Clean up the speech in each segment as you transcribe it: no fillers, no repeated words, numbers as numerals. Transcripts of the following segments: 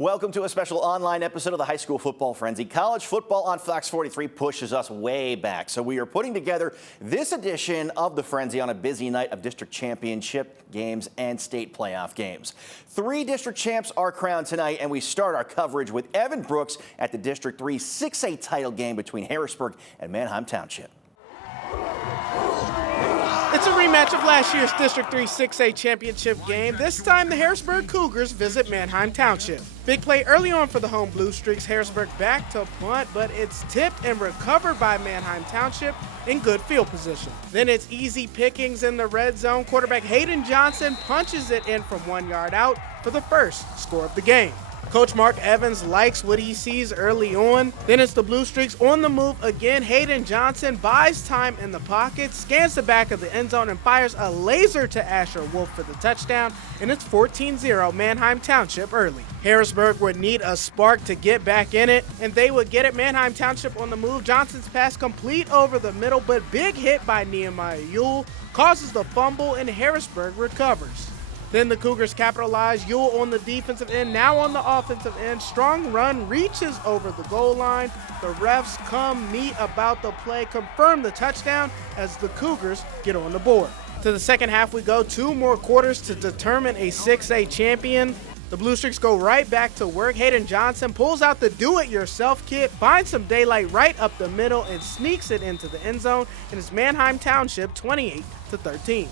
Welcome to a special online episode of the High School Football Frenzy. College football on Fox 43 pushes us way back, so we are putting together this edition of the Frenzy on a busy night of district championship games and state playoff games. 3 district champs are crowned tonight, and we start our coverage with Evan Brooks at the District 3 6A title game between Harrisburg and Manheim Township. It's a rematch of last year's District 3 6A championship game. This time, the Harrisburg Cougars visit Manheim Township. Big play early on for the home Blue Streaks. Harrisburg back to punt, but it's tipped and recovered by Manheim Township in good field position. Then it's easy pickings in the red zone. Quarterback Hayden Johnson punches it in from 1 yard out for the first score of the game. Coach Mark Evans likes what he sees early on. Then it's the Blue Streaks on the move again. Hayden Johnson buys time in the pocket, scans the back of the end zone, and fires a laser to Asher Wolf for the touchdown. And it's 14-0 Manheim Township early. Harrisburg would need a spark to get back in it, and they would get it. Manheim Township on the move. Johnson's pass complete over the middle, but big hit by Nehemiah Yule causes the fumble, and Harrisburg recovers. Then the Cougars capitalize. Yule on the defensive end, now on the offensive end. Strong run reaches over the goal line. The refs come meet about the play, confirm the touchdown as the Cougars get on the board. To the second half we go. 2 more quarters to determine a 6A champion. The Blue Streaks go right back to work. Hayden Johnson pulls out the do-it-yourself kit, finds some daylight right up the middle, and sneaks it into the end zone. And it's Manheim Township 28-13.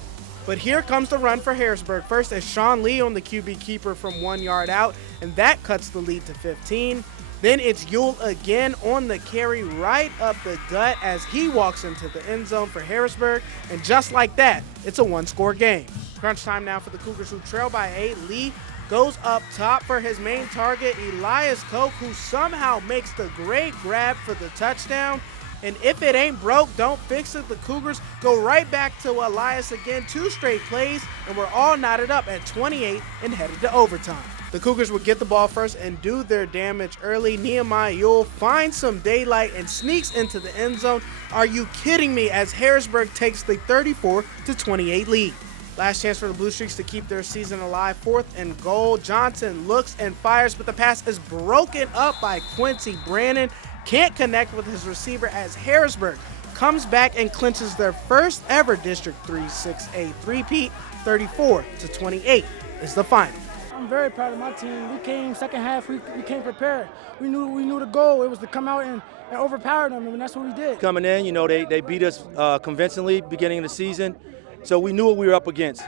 But here comes the run for Harrisburg. First is Sean Lee on the QB keeper from 1 yard out, and that cuts the lead to 15. Then it's Yule again on the carry right up the gut as he walks into the end zone for Harrisburg. And just like that, it's a 1-score game. Crunch time now for the Cougars, who trail by 8. Lee goes up top for his main target, Elias Koch, who somehow makes the great grab for the touchdown. And if it ain't broke, don't fix it. The Cougars go right back to Elias again. 2 straight plays, and we're all knotted up at 28 and headed to overtime. The Cougars would get the ball first and do their damage early. Nehemiah Yule finds some daylight and sneaks into the end zone. Are you kidding me? As Harrisburg takes the 34-28 lead. Last chance for the Blue Streaks to keep their season alive. 4th and goal. Johnson looks and fires, but the pass is broken up by Quincy Brannon. Can't connect with his receiver as Harrisburg comes back and clinches their first ever District 3 6A three-peat. 34-28 is the final. I'm very proud of my team. We came second half, we came prepared. We knew the goal. It was to come out and overpower them, and that's what we did. Coming in, they beat us convincingly beginning of the season, so we knew what we were up against,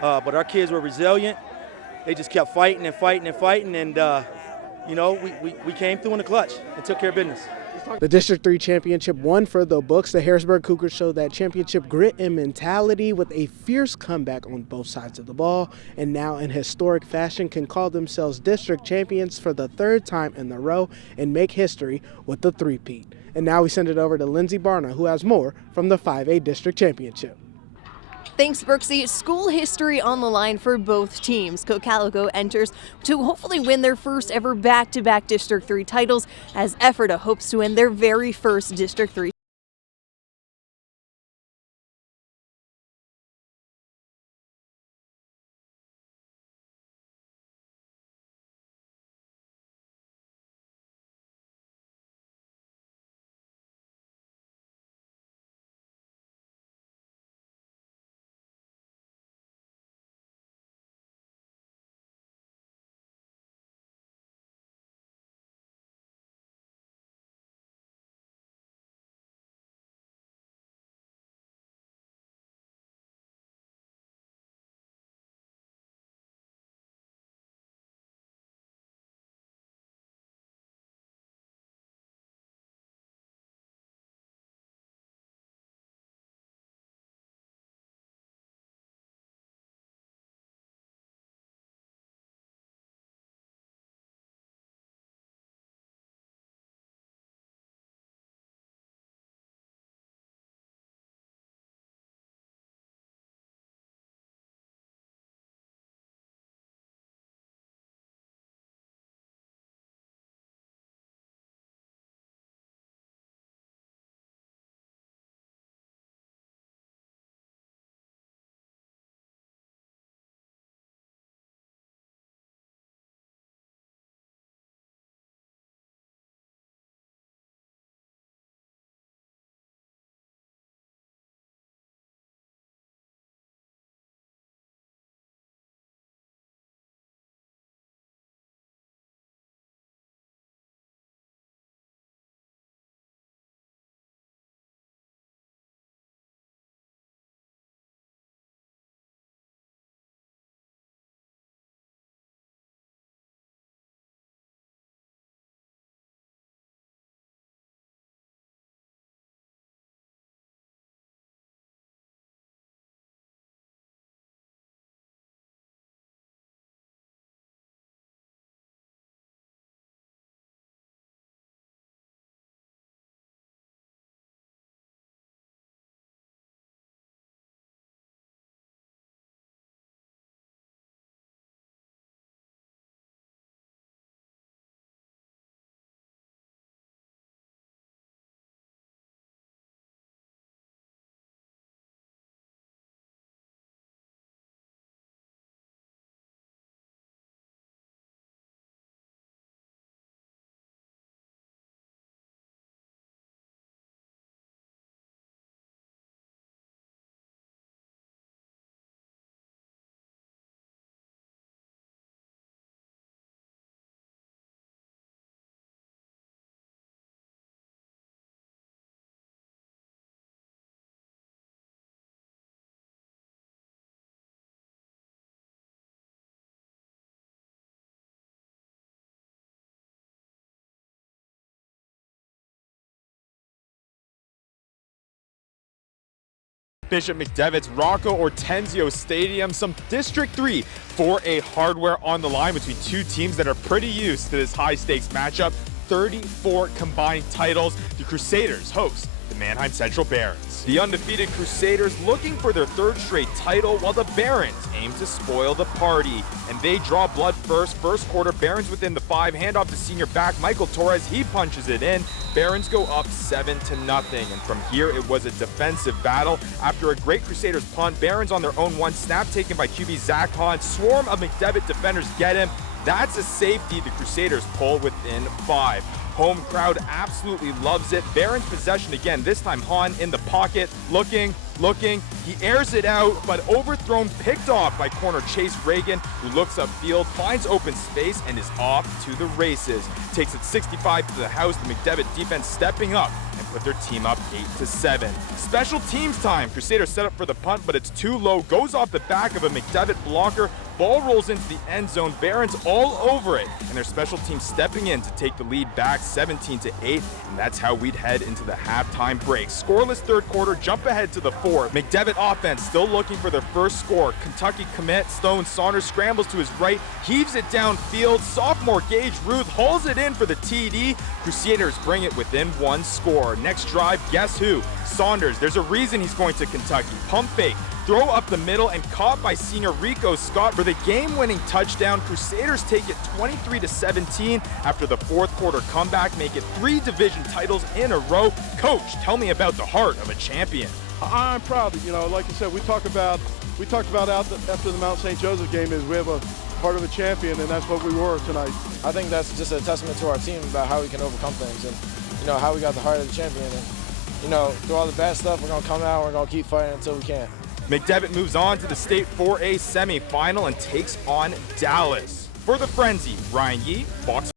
but our kids were resilient. They just kept fighting and fighting and fighting, and we came through in the clutch and took care of business. The District 3 championship won for the books. The Harrisburg Cougars showed that championship grit and mentality with a fierce comeback on both sides of the ball, and now in historic fashion can call themselves district champions for the 3rd time in a row and make history with the three-peat. And now we send it over to Lindsey Barna, who has more from the 5A district championship. Thanks, Brooksy. School history on the line for both teams. Cocalico enters to hopefully win their first ever back-to-back District 3 titles, as Ephrata hopes to win their very first District 3 Bishop McDevitt's Rocco Ortenzio Stadium. Some District 3 4A hardware on the line between two teams that are pretty used to this high-stakes matchup. 34 combined titles. The Crusaders host the Manheim Central Barons. The undefeated Crusaders looking for their third straight title, while the Barons aim to spoil the party. And they draw blood first. First quarter, Barons within the 5. Handoff to senior back Michael Torres. He punches it in. Barons go up 7-0. And from here, it was a defensive battle. After a great Crusaders punt, Barons on their own 1. Snap taken by QB Zach Hahn. Swarm of McDevitt defenders get him. That's a safety. The Crusaders pull within 5. Home crowd absolutely loves it. Barons possession again, this time Hahn in the pocket, looking. He airs it out, but overthrown, picked off by corner Chase Reagan, who looks upfield, finds open space, and is off to the races. Takes it 65 to the house. The McDevitt defense stepping up and put their team up 8-7. Special teams time. Crusaders set up for the punt, but it's too low. Goes off the back of a McDevitt blocker. Ball rolls into the end zone. Barons all over it, and their special teams stepping in to take the lead back 17-8, and that's how we'd head into the halftime break. Scoreless third quarter, jump ahead to the 4th. McDevitt offense still looking for their first score. Kentucky commit Stone Saunders scrambles to his right, heaves it downfield. Sophomore Gage Ruth hauls it in for the TD. Crusaders bring it within 1 score. Next drive, guess who? Saunders. There's a reason he's going to Kentucky. Pump fake, throw up the middle, and caught by senior Rico Scott for the game-winning touchdown. Crusaders take it 23-17 after the 4th quarter comeback, make it 3 division titles in a row. Coach, tell me about the heart of a champion. I'm proud. Like I said, we talked about after the Mount St. Joseph game is we have a heart of a champion, and that's what we were tonight. I think that's just a testament to our team about how we can overcome things and, how we got the heart of the champion. And, through all the bad stuff, we're going to come out and we're going to keep fighting until we can. McDevitt moves on to the State 4A semifinal and takes on Dallas. For the Frenzy, Ryan Yee, Fox